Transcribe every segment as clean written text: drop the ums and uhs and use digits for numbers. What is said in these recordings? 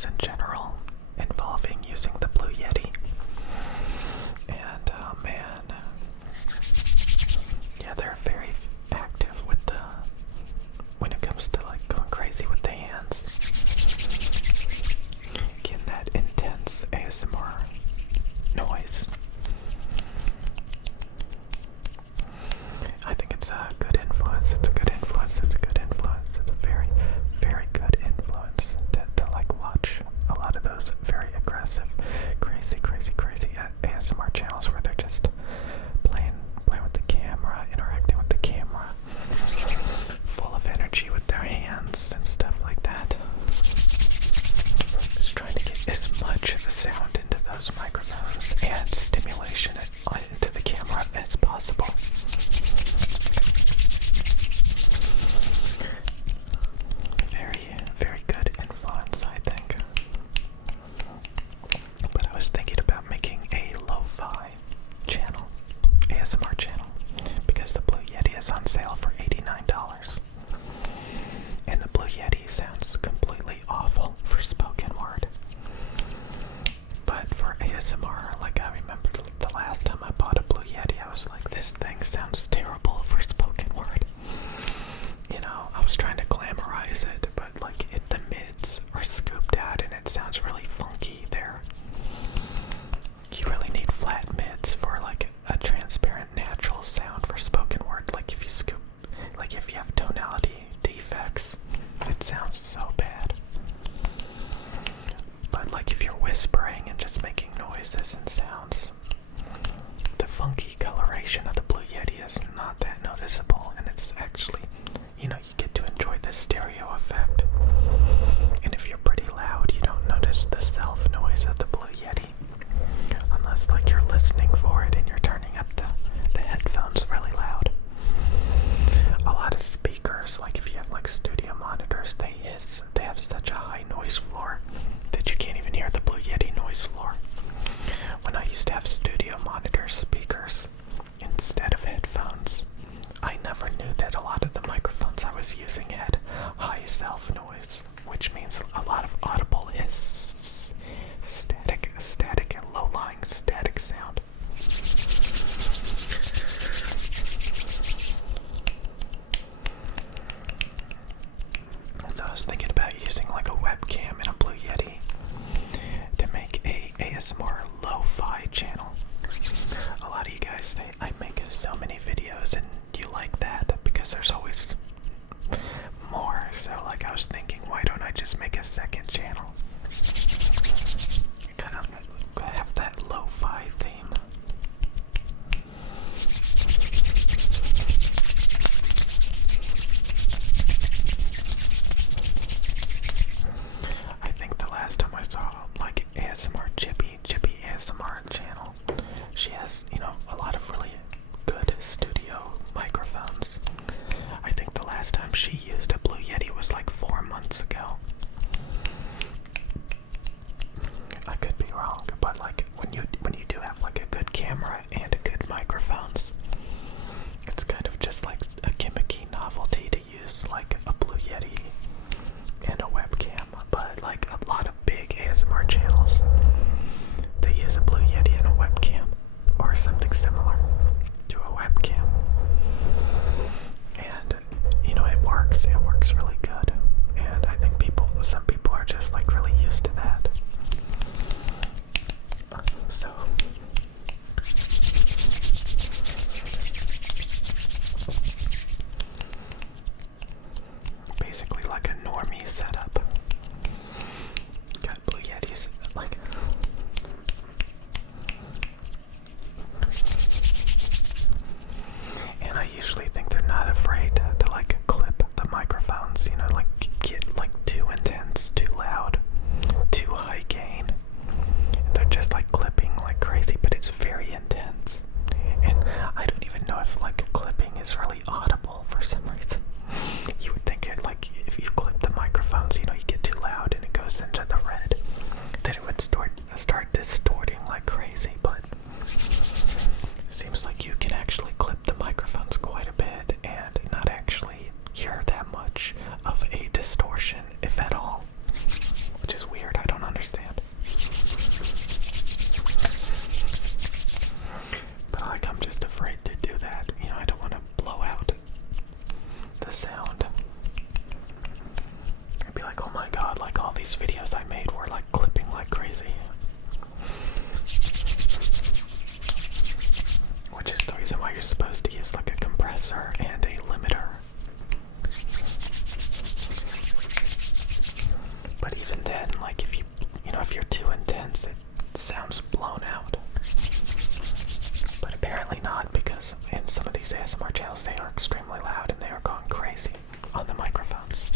channels in general involving using the Blue Yeti. And man, yeah, they're very active with when it comes to like going crazy with the hands. Getting that intense ASMR noise. I think it's a good influence. It's a good influence. It's a good influence. It's a very, very good influence to like watch a lot of those very aggressive, crazy ASMR channels where they're just playing with the camera, interacting with the camera, full of energy with their hands and stuff like that. Just trying to get as much sound into those microphones and stimulation into the camera as possible. Very good influence, I think. But I was thinking about making a LoFi channel, ASMR channel, because the Blue Yeti is on sale for $89. And the Blue Yeti sounds completely awful for spoken word. But for ASMR, like I remember the last time I bought a Blue Yeti, I was like, this thing sounds terrible for spoken word. You know, I was trying to glamorize it, but like the mids are scooped out and it sounds really funky there. You really need flat mids for like a transparent, natural sound for spoken word. Like if you scoop, like if you have tonality defects, it sounds so bad. But like if you're whispering and just making noises and sounds, the funky coloration of the Blue Yeti is not that noticeable, and it's actually, you know, you get to enjoy the stereo effect. And if you're pretty loud, you don't notice the self noise of the Blue Yeti, unless like you're listening for it and you're turning up the headphones really loud. A lot of speakers, like if you have like studio monitors, they hiss. They have such a high noise floor that you can't even hear the Blue Yeti noise floor. When I used to have studio monitor speakers instead of headphones, I never knew that a lot of the microphones I was using had high self noise, which means a lot of audible hiss, static and low-lying static sound. So I was thinking about using like a webcam and a Blue Yeti to make a ASMR lo-fi channel. A lot of you guys say I make so many videos and you like that because there's always more. So like I was thinking, why don't I just make a second channel? Kind of have that lo-fi theme. I think the last time I saw like ASMR Chippy ASMR channel, she has, you know, a lot of really good studio microphones. I think the last time she used a Blue Yeti was like 4 months ago. I could be wrong, but like when you do have like a good camera and a good microphones, it's kind of just like a gimmicky novelty to use like a Blue Yeti and a webcam. But like a lot of big ASMR channels, they use a Blue Yeti and a webcam or something similar to a webcam. And you know, it works the sound. I'd be like, oh my god, like all these videos I made were like clipping like crazy. Which is the reason why you're supposed to use like a compressor and a limiter. But even then, like if if you're too intense, it sounds blown out. But apparently not, because in some of these ASMR channels they are extremely loud and they are going crazy on the microphones.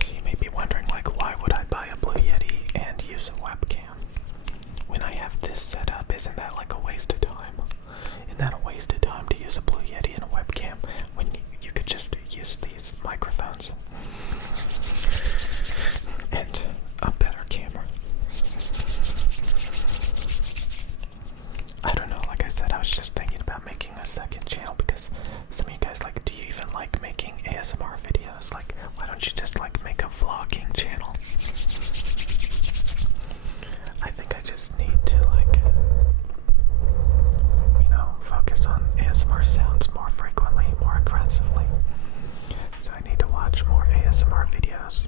So you may be wondering, like, why would I buy a Blue Yeti and use a webcam? When I have this set up, isn't that like a waste of time? Isn't that a waste of time to use a Blue Yeti and a webcam when you could just use these microphones and a better camera? I don't know, like I said, I was just thinking about making a second channel because some of you guys, like, do you even like making ASMR videos? Like, why don't you just like make a vlogging channel? I think I just need to like, focus on ASMR sounds more frequently, more aggressively. So I need to watch more ASMR videos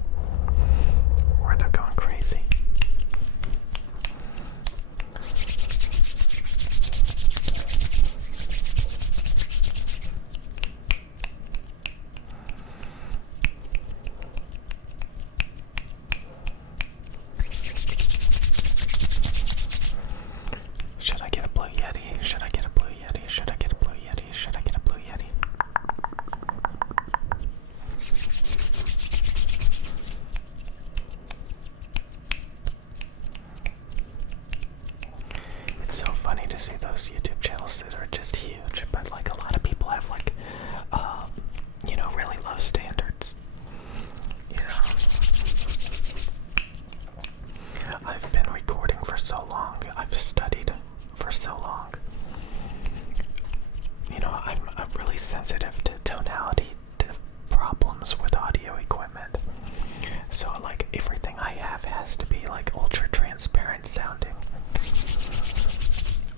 or they're going crazy. Should I get a Blue Yeti? Should I get a Blue Yeti? Should I get a Blue Yeti? Should I get a Blue Yeti? It's so funny to see those YouTube channels that are just huge, but like a lot of people have like, really low standards. I've been recording for so long. I've studied for so long. I'm really sensitive to tonality, to problems with audio equipment. So like everything I have has to be like ultra transparent sounding.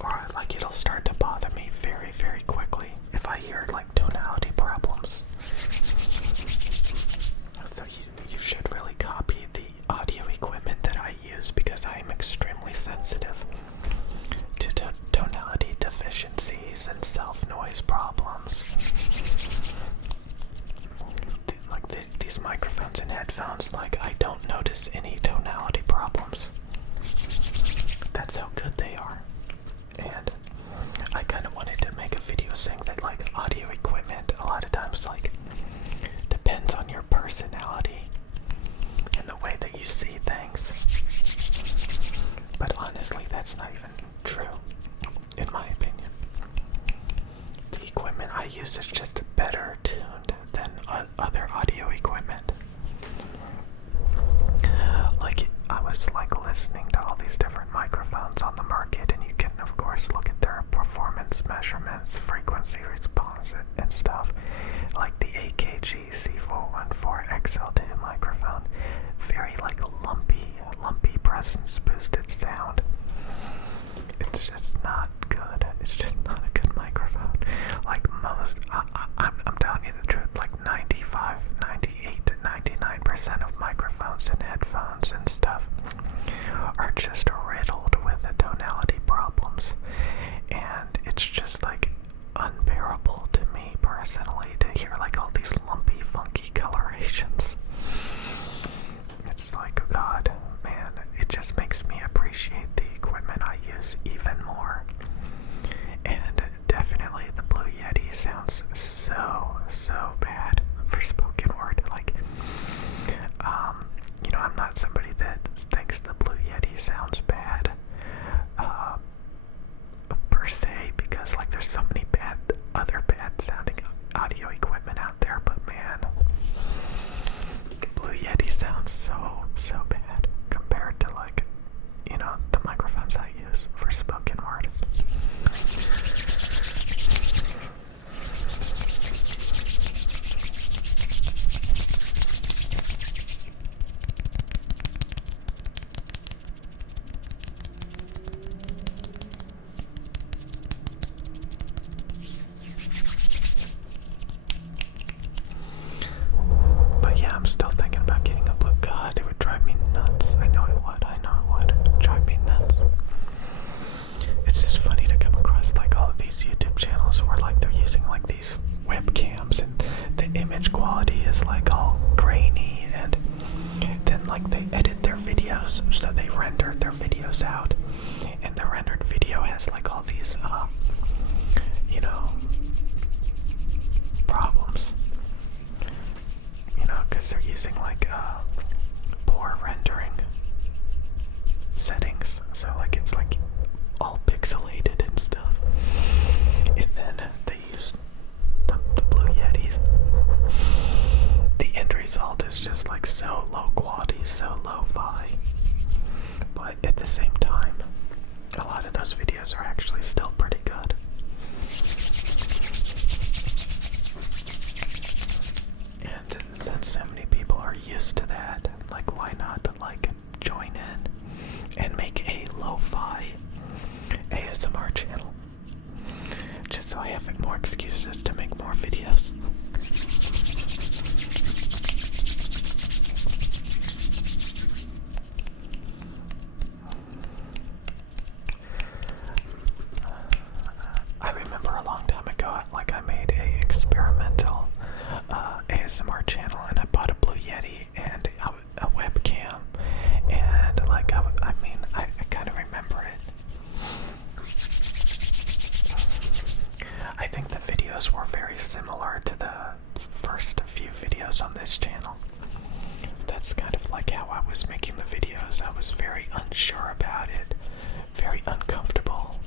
Or like it'll start to bother me very, very quickly if I hear like tonality problems. So you should really copy the audio equipment that I use because I am extremely sensitive to tonality deficiencies and self-noise problems. Like these microphones and headphones, like I don't notice any tonality problems. That's how good they are. And I kind of wanted to make a video saying that like audio equipment a lot of times like depends on your personality and the way that you see things. But honestly, that's not even true, in my opinion. The equipment I use is just better tuned than other audio equipment. Like, I was like listening to all these different microphones on the market, and you can of course look at their performance measurements, frequency response, and stuff. Like the AKG C414 XL2 microphone, very like lumpy presence boosted sound. It's just not good. It's just not a good microphone. Like most, I'm telling you the truth, like 95, 98 to 99% of microphones and headphones and stuff are just riddled with the tonality problems. And it's just like unbearable to me personally to hear like all these lumpy, funky colorations. It's like, God, man, it just makes me appreciate the equipment I use even more. And definitely the Blue Yeti sounds so bad for spoken word. Like, I'm not somebody that thinks the Blue Yeti sounds like they edit their videos, so they render their videos out, and the rendered video has like all these, you know, problems, you know, because they're using like poor rendering settings, so like it's like all pixelated and stuff, and then they use the Blue Yetis. The end result is just like so low quality, so lo-fi, but at the same time, a lot of those videos are actually still pretty good. And since so many people are used to that, like why not like join in and make a lo-fi ASMR channel? Just so I have more excuses to make more videos. I remember a long time ago, like I made a experimental ASMR channel, and I bought a Blue Yeti and a webcam, and like I kind of remember it. I think the videos were very similar to the first few videos on this channel. That's kind of like how I was making the videos. I was very unsure about it, very uncomfortable.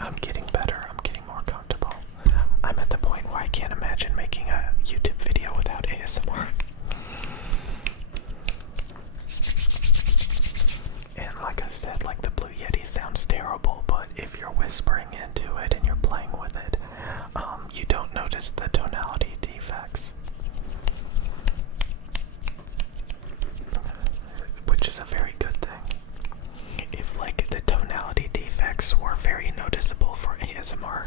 I'm getting better. I'm getting more comfortable. I'm at the point where I can't imagine making a YouTube video without ASMR. And like I said, like the Blue Yeti sounds terrible, but if you're whispering into it and you're playing with it, you don't notice the tonality defects. Which is a very good thing. If like the tonality defects were very noticeable for ASMR,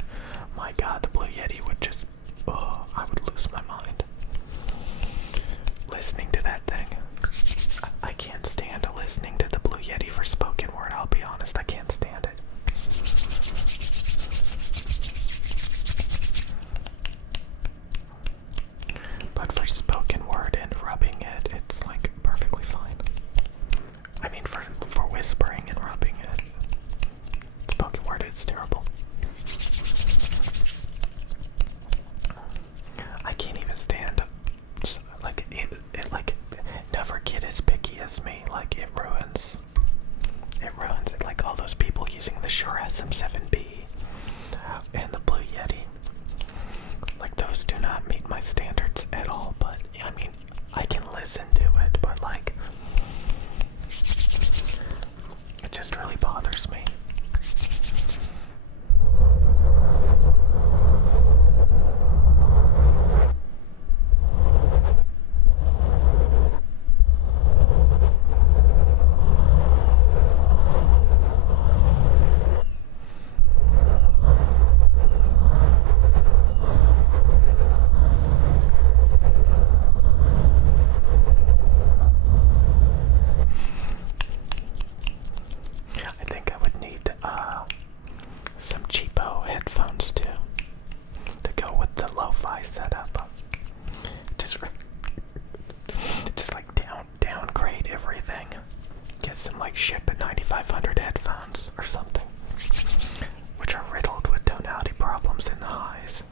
my god, the Blue Yeti would just, oh, I would lose my mind. Listening to that thing, I can't stand listening to the Blue Yeti for spoken word, I'll be honest, I can't stand it. But for spoken word and rubbing it, it's like perfectly fine. I mean, for whispering and rubbing it, spoken word, it's terrible. I can't even stand, like, it like, never get as picky as me, like, it ruins it, like, all those people using the Shure SM7B and the Blue Yeti, like, those do not meet my standards at all, but, I mean, I can listen to it, but, like, it just really bothers me. Some cheapo headphones too, to go with the lo-fi setup. Just like downgrade everything. Get some like Ship 9500 headphones or something, which are riddled with tonality problems in the highs.